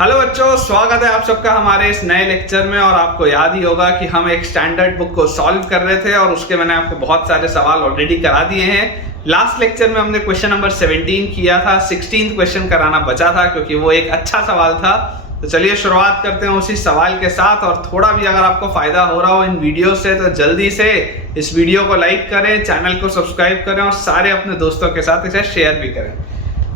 Hello बच्चों, स्वागत है आप सबका हमारे इस नए लेक्चर में। और आपको याद ही होगा कि हम एक स्टैंडर्ड बुक को सॉल्व कर रहे थे और उसके मैंने आपको बहुत सारे सवाल ऑलरेडी करा दिए हैं। लास्ट लेक्चर में हमने क्वेश्चन नंबर 17 किया था, 16th क्वेश्चन कराना बचा था क्योंकि वो एक अच्छा सवाल था। तो चलिए शुरुआत करते हैं उसी सवाल के साथ। और थोड़ा भी अगर आपको फायदा हो रहा हो इन वीडियो से तो जल्दी से इस वीडियो को लाइक करें, चैनल को सब्सक्राइब करें और सारे अपने दोस्तों के साथ इसे शेयर भी करें।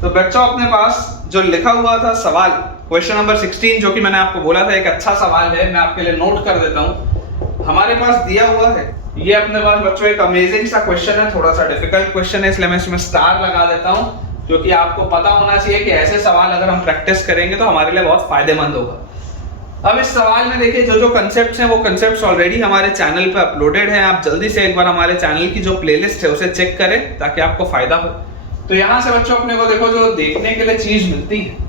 तो बच्चों, अपने पास जो लिखा हुआ था सवाल क्वेश्चन नंबर 16, जो कि मैंने आपको बोला था एक अच्छा सवाल है, मैं आपके लिए नोट कर देता हूं। हमारे पास दिया हुआ है ये अपने पास बच्चों एक अमेजिंग सा क्वेश्चन है, थोड़ा सा डिफिकल्ट क्वेश्चन है, इसलिए मैं इसमें स्टार लगा देता हूं क्योंकि आपको पता होना चाहिए कि ऐसे सवाल अगर हम प्रैक्टिस करेंगे तो हमारे लिए बहुत फायदेमंद होगा। अब इस सवाल में देखिए जो कंसेप्ट्स हैं वो कंसेप्ट्स ऑलरेडी हमारे चैनल पे अपलोडेड हैं। आप जल्दी से एक बार हमारे चैनल की जो प्लेलिस्ट है उसे चेक करें ताकि आपको फायदा हो। तो यहाँ से बच्चों अपने को देखो जो देखने के लिए चीज मिलती है,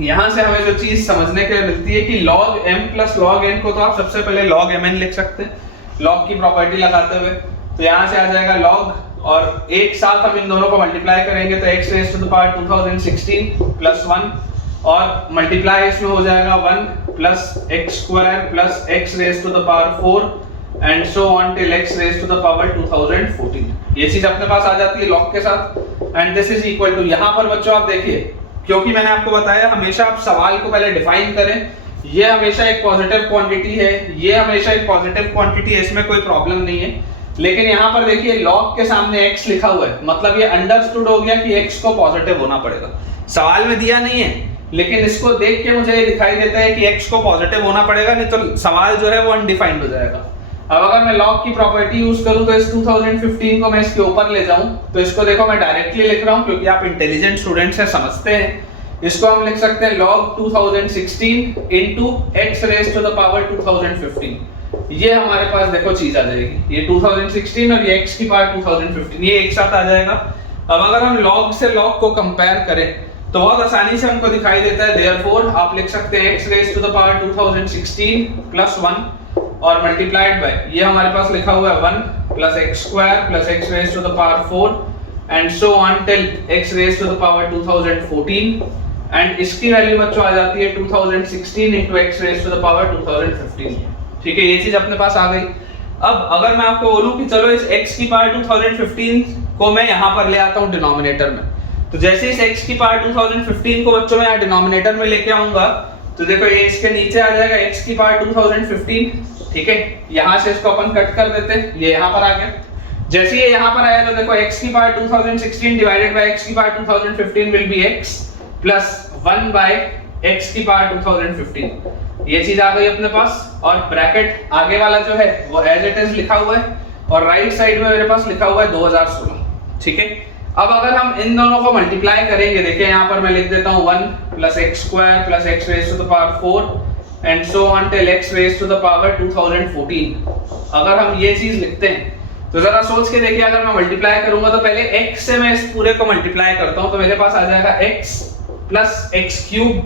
यहाँ से हमें जो चीज समझने के लिए मिलती है कि log m plus log n को तो आप सबसे पहले log mn लिख सकते हैं log की प्रॉपर्टी लगाते हुए। तो यहाँ से आ जाएगा log और एक साथ हम इन दोनों को मल्टीप्लाई करेंगे तो x raise to the power 2016 plus 1 और मल्टीप्लाई इसमें हो जाएगा 1 plus x square plus x raise to the power 4 and so on till x raise to the power 2014। ये चीज अपने पास आ जाती है log के साथ and this is equal to, यहाँ पर बच्चों आप देखिए क्योंकि मैंने आपको बताया हमेशा आप सवाल को पहले डिफाइन करें। ये हमेशा एक पॉजिटिव क्वांटिटी है, ये हमेशा एक पॉजिटिव क्वांटिटी है, इसमें कोई प्रॉब्लम नहीं है। लेकिन यहाँ पर देखिए log के सामने x लिखा हुआ है, मतलब ये अंडरस्टूड हो गया कि x को पॉजिटिव होना पड़ेगा। सवाल में दिया नहीं है लेकिन इसको देख के मुझे ये दिखाई देता है कि x को पॉजिटिव होना पड़ेगा, नहीं तो सवाल जो है वो अनडिफाइंड हो जाएगा। अब अगर मैं log की प्रॉपर्टी यूज करूं तो इस 2015 को मैं इसके ऊपर ले जाऊं तो इसको देखो मैं डायरेक्टली लिख रहा हूं क्योंकि आप इंटेलिजेंट स्टूडेंट्स हैं, समझते हैं। इसको हम लिख सकते हैं log 2016 into x raised to the power 2015। ये हमारे पास देखो चीज आ जाएगी, ये 2016 और ये x की पावर 2015 ये एक साथ आ जाएगा। अब अगर हम log से log को कंपेयर करें तो बहुत आसानी से हमको दिखाई देता है, देयरफॉर आप लिख सकते हैं x raised to the power 2016 plus 1 और मल्टीप्लाइड बाय ये हमारे पास लिखा हुआ है 1 plus x square plus x raise to the power 4 and so on till x raise to the power 2014 and इसकी वैल्यू बच्चों आ जाती है 2016 into x raise to the power 2015। ठीक है, ये चीज अपने पास आ गई। अब अगर मैं आपको बोलूं कि चलो इस x की पावर 2015 को मैं यहाँ पर ले आता हूँ डिनोमिनेटर में, तो जैसे इस x की पावर 2015 को बच्चों मैं यहाँ डिनोमिनेटर में लेके आऊंगा तो देखो ये इसके नीचे आ जाएगा x की पावर 2015। ठीक है, यहां से इसको अपन कट कर देते हैं, ये यहां पर आ गया। जैसे ये यहां पर आया तो देखो x की पावर 2016 डिवाइडेड बाय x की power 2015 will be x plus 1 by x की पावर 2015। ये चीज आ गई अपने पास और ब्रैकेट आगे वाला जो है वो एज इट इज लिखा हुआ है और राइट साइड में मेरे पास लिखा हुआ है 2016। ठीक है, अब अगर हम इन दोनों को मल्टीप्लाई करेंगे, देखिए यहाँ पर मैं लिख देता हूँ 1 plus x square plus x raise to the power 4 and so on till x raise to the power 2014। अगर हम ये चीज लिखते हैं तो जरा सोच के देखिए, अगर मैं मल्टीप्लाई करूंगा तो पहले x से मैं इस पूरे को मल्टीप्लाई करता हूं तो मेरे पास आ जाएगा x plus x cube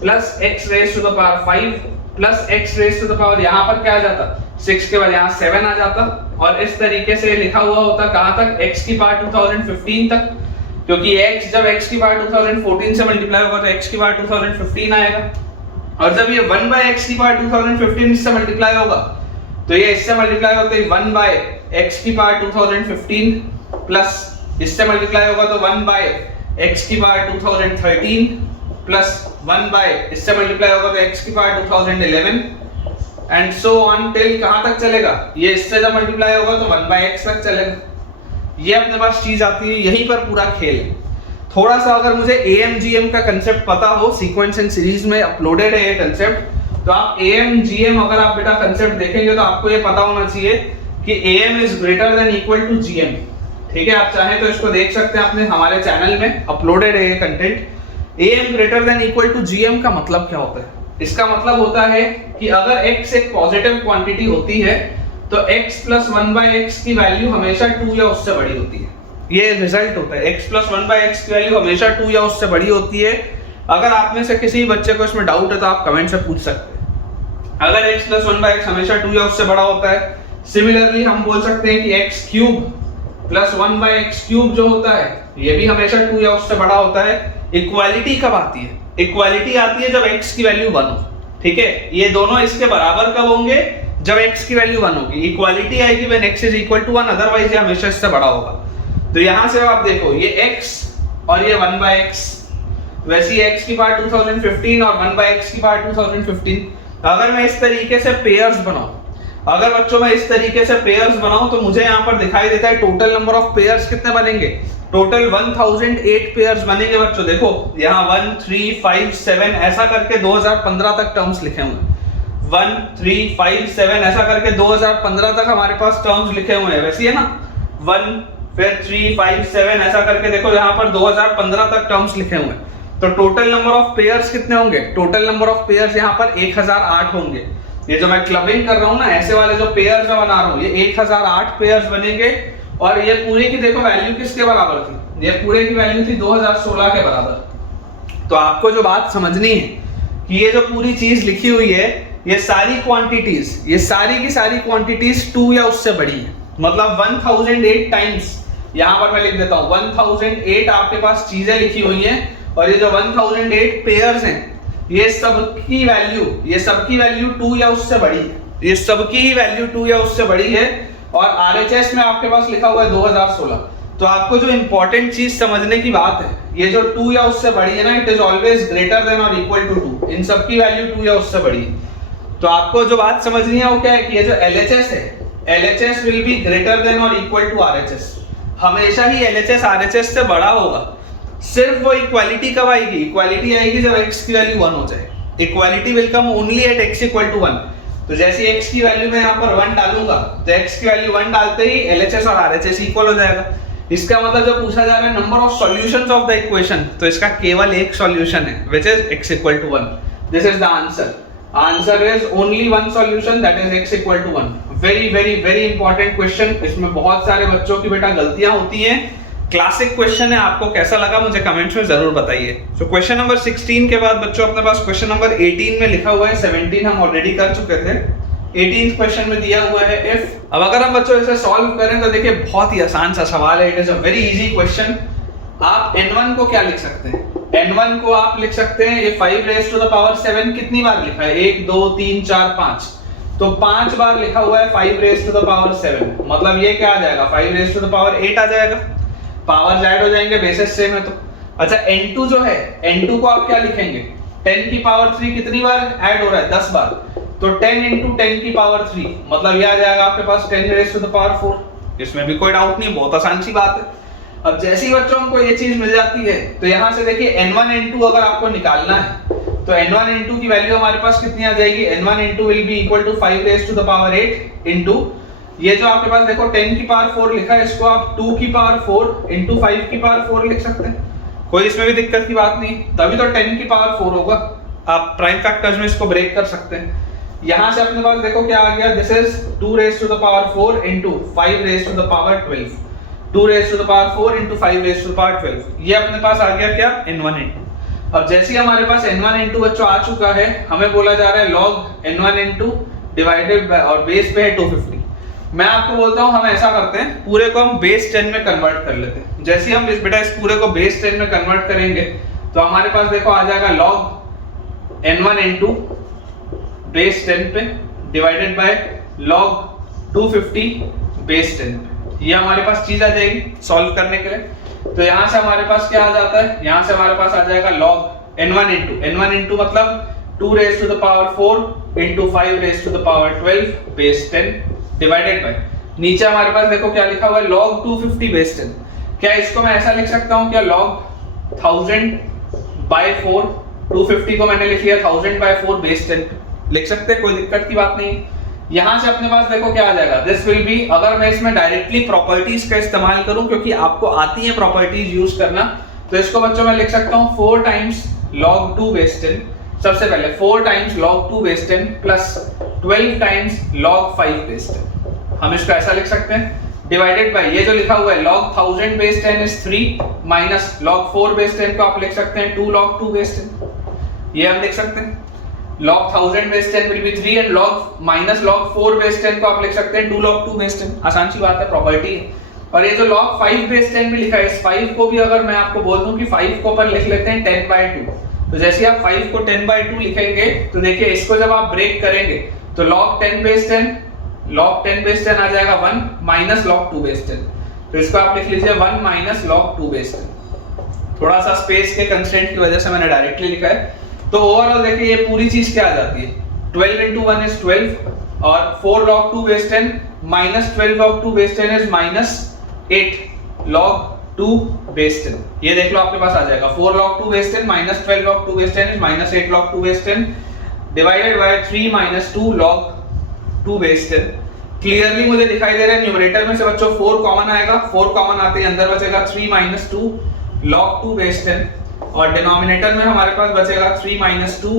plus x raise to the power 5 plus x raise to the power यहाँ पर क्या आ जाता 6 के बाद यहाँ 7 आ जाता और इस तरीके से लिखा हुआ होता कहां तक x की पावर 2015 तक, क्योंकि x जब x की पावर 2014 से मल्टीप्लाई होगा तो x की पावर 2015 आएगा और जब ये 1 बाय x की पावर 2015 इससे मल्टीप्लाई होगा तो ये इससे मल्टीप्लाई होते ही 1 बाय x की पावर 2015 प्लस इससे मल्टीप्लाई होगा तो 1 बाय x की पावर 2013 प्लस 1 बाय इससे मल्टीप्लाई होगा तो x की power 2011 and so on till कहां तक चलेगा, ये इससे जब मल्टीप्लाई होगा तो 1 बाय x तक चलेगा। ये अपने पास चीज आती है, यहीं पर पूरा खेल है। थोड़ा सा अगर मुझे AMGM का कंसेप्ट पता हो, सीक्वेंस एंड सीरीज में अपलोडेड है ये कंसेप्ट, तो आप AMGM अगर आप बेटा कंसेप्ट देखेंगे तो आपको ये पता होना चाहिए कि AM is greater than equal to GM। ठीक है, आप चाहें तो इसको देख सकते हैं, अपने हमारे चैनल में अपलोडेड है ये content. AM greater than equal to GM का मतलब क्या होता है? इसका मतलब होता है कि अगर x एक पॉजिटिव क्वांटिटी होती है तो x प्लस 1 बाय x की वैल्यू हमेशा 2 या उससे बड़ी होती है। ये रिजल्ट होता है, x प्लस 1 बाय x की वैल्यू हमेशा 2 या उससे बड़ी होती है। अगर आप में से किसी बच्चे को इसमें डाउट है तो आप कमेंट से पूछ सकते हैं। अगर x प्लस 1 बाय x हमेशा 2 या उससे बड़ा होता है, सिमिलरली हम बोल सकते हैं कि x cube plus 1 by x cube जो होता है ये भी हमेशा 2 या उससे बड़ा होता है। इक्वालिटी कब आती है? इक्वालिटी आती है जब x की वैल्यू 1 हो, ठीक है। ये दोनों इसके बराबर कब होंगे, जब x की वैल्यू 1 होगी। इक्वालिटी आएगी when x is equal to 1, otherwise ये हमेशा इससे बड़ा होगा। तो यहां से आप देखो ये x और ये 1/x, वैसे ही x की पावर 2015 और 1/x की पावर 2015। अगर मैं इस तरीके से पेयर्स बनाऊं, अगर बच्चों मैं इस तरीके से पेयर्स बनाऊं तो मुझे यहाँ पर दिखाई देता है टोटल नंबर ऑफ पेयर्स कितने बनेंगे, टोटल 1008 पेयर्स बनेंगे बच्चों। देखो यहाँ 1 3 5 7 ऐसा करके 2015 तक टर्म्स लिखे हुए हैं, 1 3 5 7 ऐसा करके 2015 तक हमारे पास टर्म्स लिखे हुए हैं, वैसे है ना, 1 फिर 3 5 7 ऐसा करके देखो यहाँ पर 2015 तक टर्म्स लिखे हुए हैं। तो टोटल नंबर ऑफ पेयर्स कितने होंगे, टोटल नंबर ऑफ पेयर्स यहाँ पर 1008 होंगे। ये जो मैं क्लबिंग कर रहा हूँ ना, ऐसे वाले जो पेयर्स मैं बना रहा हूँ, ये 1008 पेयर्स बनेंगे। और ये पूरी की देखो वैल्यू किसके बराबर थी, ये पूरे की वैल्यू थी 2016 के बराबर। तो आपको जो बात समझनी है कि ये जो पूरी चीज लिखी हुई है, ये सारी क्वांटिटीज, ये सारी की सारी क्वांटिटीज 2 या उससे बड़ी है, मतलब 1008 टाइम्स। यहाँ पर मैं लिख देता हूँ 1008 आपके पास चीजें लिखी हुई हैं, और ये जो 1008 पेयर्स हैं, ये सबकी वैल्यू 2 या उससे बड़ी है, ये सबकी ही वैल्यू 2 या उससे बड़ी है। और आरएचएस में आपके पास लिखा हुआ है 2016। तो आपको जो इंपॉर्टेंट चीज समझने की बात है, ये जो 2 या उससे बड़ी है ना, it is always greater than और इक्वल टू 2, इन सबकी वैल्यू 2 या उससे बड़ी है। तो आपको जो बात समझनी है वो क्या है कि ये जो एलएचएस है, LHS will be greater then और इक्वल टू आरएचएस। हमेशा ही एलएचएस आरएचएस से बड़ा होगा। सिर्फ वो इक्वालिटी कब आएगी, इक्वालिटी आएगी जब x की वैल्यू 1 हो जाए। Equality will come only at x equal to 1। तो जैसे x की वैल्यू मैं यहाँ पर 1 डालूंगा, तो x की वैल्यू 1 डालते ही LHS और RHS इक्वल हो जाएगा। इसका मतलब जो पूछा जा रहा है number of solutions of the equation, तो इसका केवल एक सॉल्यूशन है, which is x equal to 1। This is the answer. Answer is only one solution, that is x equal to 1। Very very very important question. इसमें बहुत सारे बच्चों की बेटा गलतियां होती हैं। क्लासिक क्वेश्चन है, आपको कैसा लगा मुझे कमेंट्स में जरूर बताइए। तो क्वेश्चन नंबर 16 के बाद बच्चों अपने पास क्वेश्चन नंबर 18 में लिखा हुआ है, 17 हम ऑलरेडी कर चुके थे। 18th क्वेश्चन में दिया हुआ है इफ। अब अगर हम बच्चों इसे सॉल्व करें तो देखिए बहुत ही आसान सा सवाल है, it is a very easy question. आप n1 को क्या लिख सकते हैं, n1 को आप लिख सकते हैं, ये 5 रेज़ टू द पावर 7 कितनी बार लिखा है, 1 2 3 4 5, तो 5 बार लिखा हुआ है 5 रेज़ टू द पावर 7, मतलब ये क्या आ जाएगा, 5 रेज़ टू द पावर 8 आ जाएगा। पावर्स ऐड हो जाएंगे, बेसिस सेम है तो। अच्छा n2 जो है, n2 को आप क्या लिखेंगे, 10 की पावर 3 कितनी बार ऐड हो रहा है, 10 बार, तो 10 into 10 की पावर 3, मतलब ये आ जाएगा आपके पास 10 रेज़ टू द पावर 4। इसमें भी कोई डाउट नहीं, बहुत आसान सी बात है। अब जैसे ही बच्चों हमको ये चीज मिल जाती है, तो यहाँ से देखिए n1 n2 अगर आपको निकालना है, तो n1 n2 की वैल्यू हमारे पास कितनी आ जाएगी, n1 n2 will be equal to 5 raise to the power 8 into ये जो आपके पास देखो 10 की पावर 4 लिखा है, इसको आप 2 की पावर 4 इनटू 5 की पावर 4 लिख सकते हैं, कोई इसमें भी दिक्कत की बात नहीं। तभी तो 10 की पावर 4 होगा, आप प्राइम फैक्टर्स में इसको ब्रेक कर सकते हैं। यहां से अपने पास देखो क्या आ गया, this is 2 raise to the power 4 into 5 raise to the power 12, 2 raise to the power 4 into 5 raise to the power 12, ये अपने पास आ गया क्या, n1 n2। अब जैसे ही हमारे पास n1 n2 बच्चों आ चुका है, हमें बोला जा रहा है log n1 n2 divided by, और बेस पे है 250। मैं आपको बोलता हूं हम ऐसा करते हैं, पूरे को हम बेस 10 में कन्वर्ट कर लेते हैं। जैसे ही हम बेटा इस पूरे को बेस 10 में कन्वर्ट करेंगे, तो हमारे पास देखो आ जाएगा log n1 n2 बेस 10 पे डिवाइडेड बाय log 250 बेस 10 पे, ये हमारे पास चीज आ जाएगी सॉल्व करने के लिए। तो यहां से हमारे पास क्या आ जाता है, यहां से हमारे पास आ जाएगा log n1 n2 मतलब 2 raise to the power 4 into 5 raise to the power 12 base 10 divided by, नीचे हमारे पास देखो क्या लिखा हुआ है, log 250 बेस 10। क्या इसको मैं ऐसा लिख सकता हूं क्या, log 1000 बाय 4, 250 को मैंने लिख लिया 1000 बाय 4 बेस 10 लिख सकते हैं, कोई दिक्कत की बात नहीं। यहां से अपने पास देखो क्या आ जाएगा, दिस विल बी, अगर मैं इसमें डायरेक्टली प्रॉपर्टीज का इस्तेमाल करूं, क्योंकि आपको आती है प्रॉपर्टीज यूज करना, तो इसको बच्चों मैं लिख सकता हूं 4 टाइम्स log 2 बेस 10। सबसे पहले 4 times log 2 base 10 plus 12 times log 5 base 10, हम इसको ऐसा लिख सकते हैं, डिवाइडेड बाय ये जो लिखा हुआ है log 1000 base 10 is 3 minus log 4 base 10 को आप लिख सकते हैं 2 log 2 बेस 10, ये हम लिख सकते हैं। log 1000 base 10 will be 3 and log minus log 4 base 10 को आप लिख सकते हैं 2 log 2 बेस 10, आसान सी बात है, प्रॉपर्टी है। और ये जो log 5 बेस 10 भी लिखा है, इस 5 को भी अगर मैं आपको बोल दूं कि 5 को अपन लिख लेते हैं 10 बाय 2, तो जैसे आप 5 को 10/2 लिखेंगे तो देखिए इसको जब आप ब्रेक करेंगे तो log 10 बेस 10 आ जाएगा 1 माइनस log 2 बेस 10। तो इसको आप लिख लीजिए 1 माइनस log 2 बेस 10। थोड़ा सा स्पेस के कंस्ट्रेंट की वजह से मैंने डायरेक्टली लिखा है। तो ओवरऑल देखिए ये पूरी चीज क्या आ जाती है, 12 into 1 is 12 और 4 log 2 base 10 minus 12 log 2 base 10 is minus 8 log 2 base 10। ये देख लो आपके पास आ जाएगा 4 log 2 base 10 minus 12 log 2 base 10 is minus 8 log 2 base 10 divided by 3 minus 2 log 2 base 10। Clearly मुझे दिखाई दे रहा है न्यूमरेटर में से बच्चों 4 कॉमन आएगा, 4 कॉमन आते ही अंदर बचेगा 3 minus 2 log 2 base 10 और डिनोमिनेटर में हमारे पास बचेगा 3 minus 2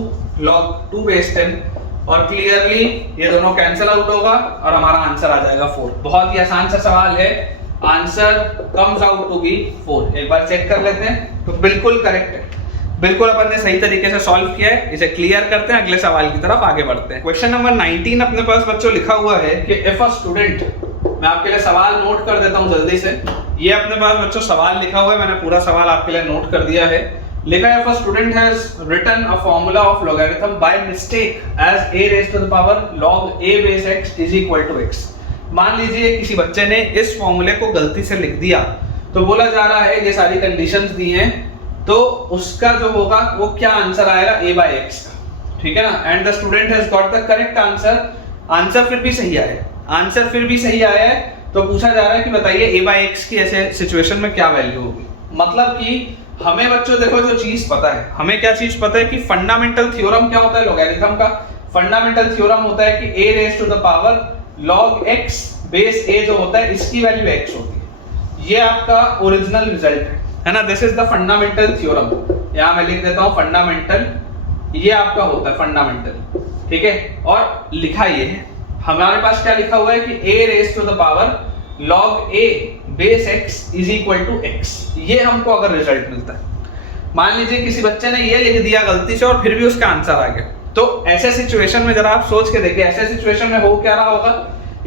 log 2 base 10 और क्लियरली ये दोनों कैंसिल आउट होगा और हमारा आंसर आ जाएगा 4। बहुत ही आसान सा सवाल है, answer comes out to be 4। एक बार चेक कर लेते हैं तो बिल्कुल करेक्ट है, बिल्कुल अपन ने सही तरीके से सॉल्व किया है। इसे क्लियर करते हैं, अगले सवाल की तरफ आगे बढ़ते हैं। क्वेश्चन नंबर 19 अपने पास बच्चों लिखा हुआ है कि इफ अ स्टूडेंट, मैं आपके लिए सवाल नोट कर देता हूं जल्दी से। ये अपने पास बच्चों सवाल लिखा हुआ है, मैंने पूरा सवाल आपके लिए नोट कर दिया है। लिखा है if a student has written a formula of logarithm by mistake as a raised to the power log a base x is equal to x। मान लीजिए किसी बच्चे ने इस फॉर्मूले को गलती से लिख दिया, तो बोला जा रहा है ये सारी कंडीशंस दी हैं तो उसका जो होगा वो क्या आंसर आएगा a by x का, ठीक है ना। And the student has got the correct answer, answer फिर भी सही आया है, आंसर फिर भी सही आया है। तो पूछा जा रहा है कि बताइए a by x की ऐसे सिचुएशन में क्या वैल्यू होगी। मतलब कि हमें बच्चों देखो जो चीज पता है, हमें क्या चीज पता है कि फंडामेंटल थ्योरम क्या होता है लोगैरिथम का। फंडामेंटल थ्योरम होता है कि a raise to the power log x base a जो होता है इसकी वैल्यू x होती है। ये आपका ओरिजिनल रिजल्ट है ना, this is the fundamental theorem. यहां मैं लिख देता हूं फंडामेंटल, ये आपका होता है फंडामेंटल, ठीक है। और लिखा ये है, हमारे पास क्या लिखा हुआ है कि a raise to the power log a base x is equal to x। ये हमको अगर रिजल्ट मिलता है, मान लीजिए किसी बच्चे ने ये लिख दिया गलती से और फिर भी उसका आंसर आ गया, तो ऐसे सिचुएशन में जरा आप सोच के देखिए ऐसे सिचुएशन में हो क्या रहा होगा।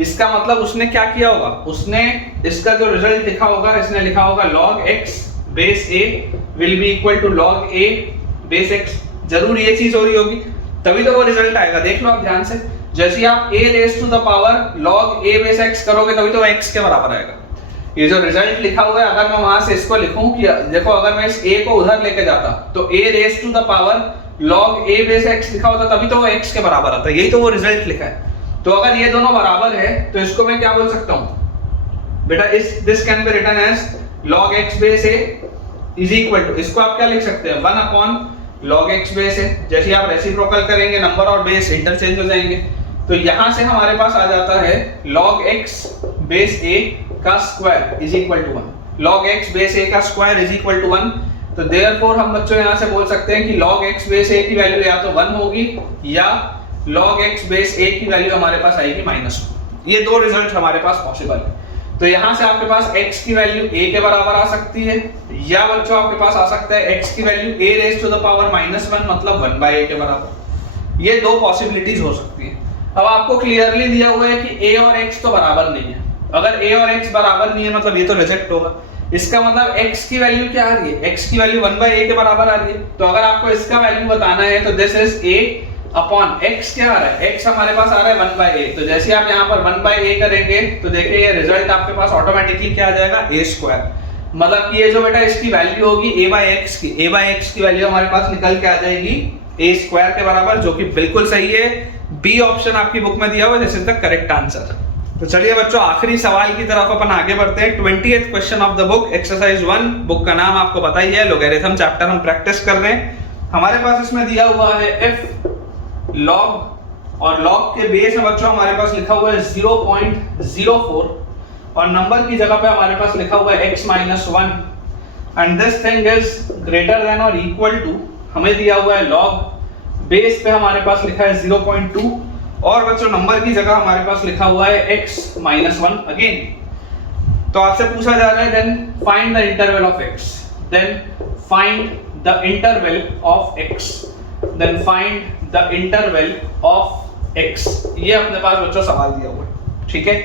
इसका मतलब उसने क्या किया होगा, उसने इसका जो रिजल्ट लिखा होगा, इसने लिखा होगा log x base a will be equal to log a base x। जरूर ये चीज हो रही होगी, तभी तो वो रिजल्ट आएगा। देख लो आप ध्यान से, जैसे आप a raise to the power log a base x करोगे तभी तो x के बराबर आएगा। ये जो रिजल्ट लिखा हुआ है, अगर मैं वहां से इसको लिखूं कि देखो अगर मैं इस a को उधर लेके जाता तो a raise to the power log a base x लिखा होता तभी तो वो x के बराबर आता। यही तो वो रिजल्ट लिखा है। तो अगर ये दोनों बराबर है तो इसको मैं क्या बोल सकता हूं बेटा, इस this can be written as log x base a is equal to, इसको आप क्या लिख सकते हैं 1 upon log x base a। जैसे आप रेसिप्रोकल करेंगे नंबर और बेस इंटरचेंज हो जाएंगे, तो यहां से हमारे पास आ जाता है log x बेस a का square is equal to 1। log x base a का स्क्वायर इज इक्वल टू 1। तो देयरफॉर हम बच्चों यहां से बोल सकते हैं कि log x बेस a की वैल्यू या तो 1 होगी या log x बेस a की वैल्यू हमारे पास आएगी -1। ये दो रिजल्ट हमारे पास पॉसिबल है। तो यहां से आपके पास x की वैल्यू a के बराबर आ सकती है, या बच्चों आपके पास आ सकता है x की value a raise to the power -1 मतलब 1/a के बराबर। ये दो पॉसिबिलिटीज हो सकती है। अब आपको क्लियरली दिया हुआ है कि a और x तो बराबर नहीं है। अगर a और x बराबर नहीं है मतलब ये तो रिजेक्ट होगा। इसका मतलब x की वैल्यू क्या आ रही है, x की वैल्यू 1/a के बराबर आ रही है। तो अगर आपको इसका वैल्यू बताना है तो this is a upon x क्या आ रहा है, x हमारे पास आ रहा है 1/a। तो जैसे आप यहाँ पर 1/a करेंगे तो देखिए ये रिजल्ट आपके पास ऑटोमेटिकली क्या आ जाएगा a स्क्वायर। मतलब कि ये जो बेटा इसकी वैल्यू होगी a/x की वैल्यू हमारे पास निकल के आ जाएगी a स्क्वायर के बराबर, जो कि बिल्कुल सही है। बी ऑप्शन आपकी बुक में दिया हुआ है, this is the correct answer. तो चलिए बच्चों आखिरी सवाल की तरफ अपन आगे बढ़ते हैं। 20th question of the book, exercise 1। Book का नाम आपको पता ही है, लोगैरिथम चैप्टर हम प्रैक्टिस कर रहे हैं। हमारे पास इसमें दिया हुआ है f log, और log के बेस में बच्चों हमारे पास लिखा हुआ है 0.04 और नंबर की जगह पे हमारे पास लिखा हुआ है x -1 and this thing is greater then और इक्वल टू, हमें दिया हुआ है log, बेस पे हमारे पास लिखा है 0.2 और बच्चों नंबर की जगह हमारे पास लिखा हुआ है x -1 अगेन। तो आपसे पूछा जा रहा है then find the interval of x, then find the interval of x, then find the interval of x। ये अपने पास बच्चों सवाल दिया हुआ है, ठीक है।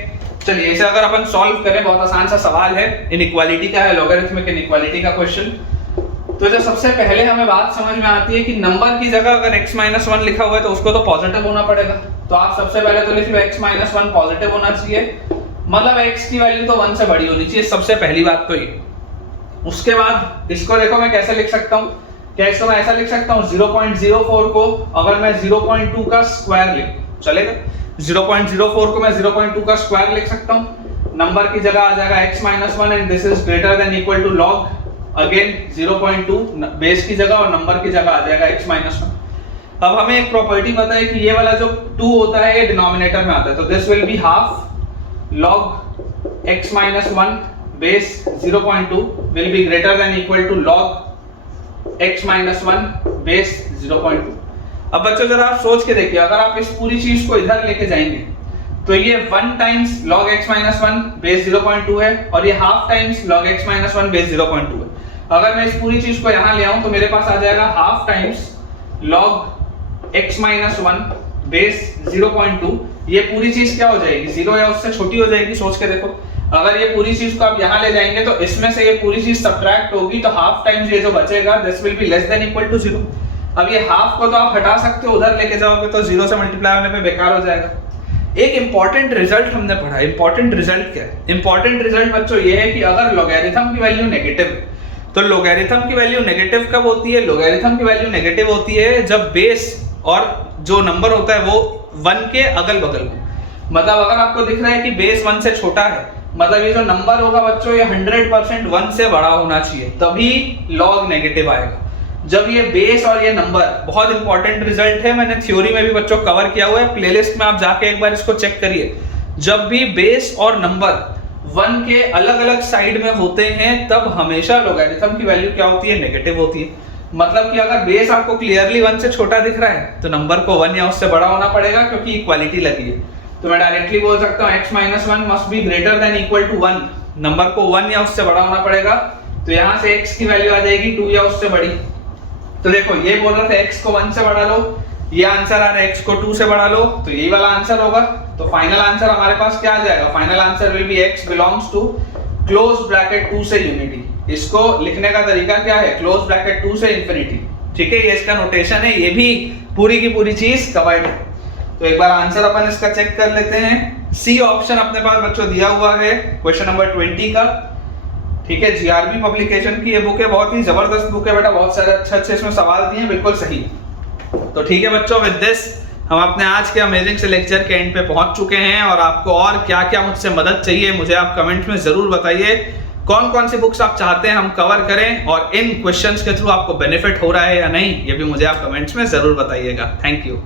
चलिए इसे अगर अपन सॉल्व करें, बहुत आसान सा सवाल है, इनइक्वालिटी का है, लॉगरिथमिक इनइक्वालिटी का क्वेश्चन। तो जो सबसे पहले हमें बात समझ में आती है कि नंबर की जगह अगर x-1 लिखा हुआ है तो उसको तो पॉजिटिव होना पड़ेगा। तो आप सबसे पहले तो लिख लो x-1 पॉजिटिव होना चाहिए, मतलब x की वैल्यू तो 1 से बड़ी होनी चाहिए, सबसे पहली बात तो ये। उसके बाद इसको देखो मैं कैसे लिख सकता हूँ, क्या इसको मैं ऐसा लिख सकता हूँ 0.04 को अगर मैं 0.2 का स्क्वायर लिख चलेगा, 0.04 को मैं 0.2 का स्क्वायर लिख सकता हूँ, नंबर की जगह आ जाएगा x-1 and this is greater than equal to log again 0.2 base की जगह और नंबर की जगह आ जाएगा x-1। अब हमें एक प्रॉपर्टी पता है कि ये वाला जो 2 होता है ये डिनोमिनेटर में आता है, तो this will be half log x-1 base 0.2 will be greater than equal to log x-1 base 0.2। अब बच्चों जरा आप सोच के देखिए, अगर आप इस पूरी चीज को इधर लेके जाएंगे तो ये 1 टाइम्स log x-1 बेस 0.2 है और ये half times log x-1 base 0.2 है। अगर मैं इस पूरी चीज को यहां ले आऊं तो मेरे पास आ जाएगा half times log x-1 base 0.2। ये पूरी चीज क्या हो जाएगी, 0 या उससे छोटी हो जाएगी। सोच के देखो, अगर ये पूरी चीज को आप यहां ले जाएंगे तो इसमें से ये पूरी चीज सब्ट्रैक्ट होगी, तो हाफ टाइम्स ये जो बचेगा this will be less than equal to 0। अब ये हाफ को तो आप हटा सकते हो, उधर लेके जाओगे तो 0 से मल्टीप्लाई होने पे बेकार हो जाएगा। एक इंपॉर्टेंट रिजल्ट हमने पढ़ा, इंपॉर्टेंट रिजल्ट क्या है? इंपॉर्टेंट रिजल्ट बच्चों ये है कि अगर लॉगरिथम की वैल्यू नेगेटिव है तो लॉगरिथम की वैल्यू नेगेटिव कब होती है? लॉगरिथम की वैल्यू नेगेटिव होती है जब बेस और जो नंबर होता है वो 1 के अगल बगल हो। मतलब अगर आपको दिख रहा है कि बेस 1 से छोटा है, मतलब ये जो नंबर होगा बच्चों ये 100% 1 से बड़ा होना चाहिए, तभी लॉग नेगेटिव आएगा। जब ये बेस और ये नंबर, बहुत इंपॉर्टेंट रिजल्ट है, मैंने थ्योरी में भी बच्चों कवर किया हुआ है, प्लेलिस्ट में आप जाके एक बार इसको चेक करिए। जब भी बेस और नंबर 1 के अलग अलग साइड में होते हैं तब हमेशा लॉगरिथम की वैल्यू क्या होती है, नेगेटिव होती है। मतलब कि अगर बेस आपको क्लियरली 1 से छोटा दिख रहा है तो नंबर को 1 या उससे बड़ा होना पड़ेगा, क्योंकि इक्वालिटी लगी है। तो मैं डायरेक्टली बोल सकता हूँ x-1 must be greater than equal to 1, number को 1 या उससे बड़ा होना पड़ेगा। तो यहाँ से x की वैल्यू आ जाएगी 2 या उससे बड़ी। तो देखो ये बोल रहे थे x को 1 से बढ़ा लो, ये आंसर आ रहा है x को 2 से बढ़ा लो, तो यही वाला आंसर होगा। तो फाइनल आंसर हमारे पास क्या आ जाएगा? Final answer will be x belongs to close bracket 2 से यूनिटी। इसको लिखने का तरीका क्या है? क्लोज ब्रैकेट 2 से इंफिनिटी। ठीक है, ये इसका नोटेशन है, ये भी पूरी की पूरी चीज कवर्ड है। तो एक बार आंसर अपन इसका चेक कर लेते हैं। सी ऑप्शन अपने पास बच्चों दिया हुआ है क्वेश्चन नंबर 20 का। ठीक है, जीआरबी पब्लिकेशन की ये बुक है, बहुत ही जबरदस्त बुक है बेटा, बहुत सारे अच्छे इसमें सवाल दिए हैं, बिल्कुल सही। तो ठीक है बच्चों, विद दिस हम अपने आज के अमेजिंग से लेक्चर के एंड पे पहुंच चुके हैं। और आपको और क्या क्या मुझसे मदद चाहिए मुझे आप कमेंट्स में जरूर बताइए। कौन कौन सी बुक्स आप चाहते हैं हम कवर करें और इन क्वेश्चंस के थ्रू आपको बेनिफिट हो रहा है या नहीं, ये भी मुझे आप कमेंट्स में जरूर बताइएगा। Thank you.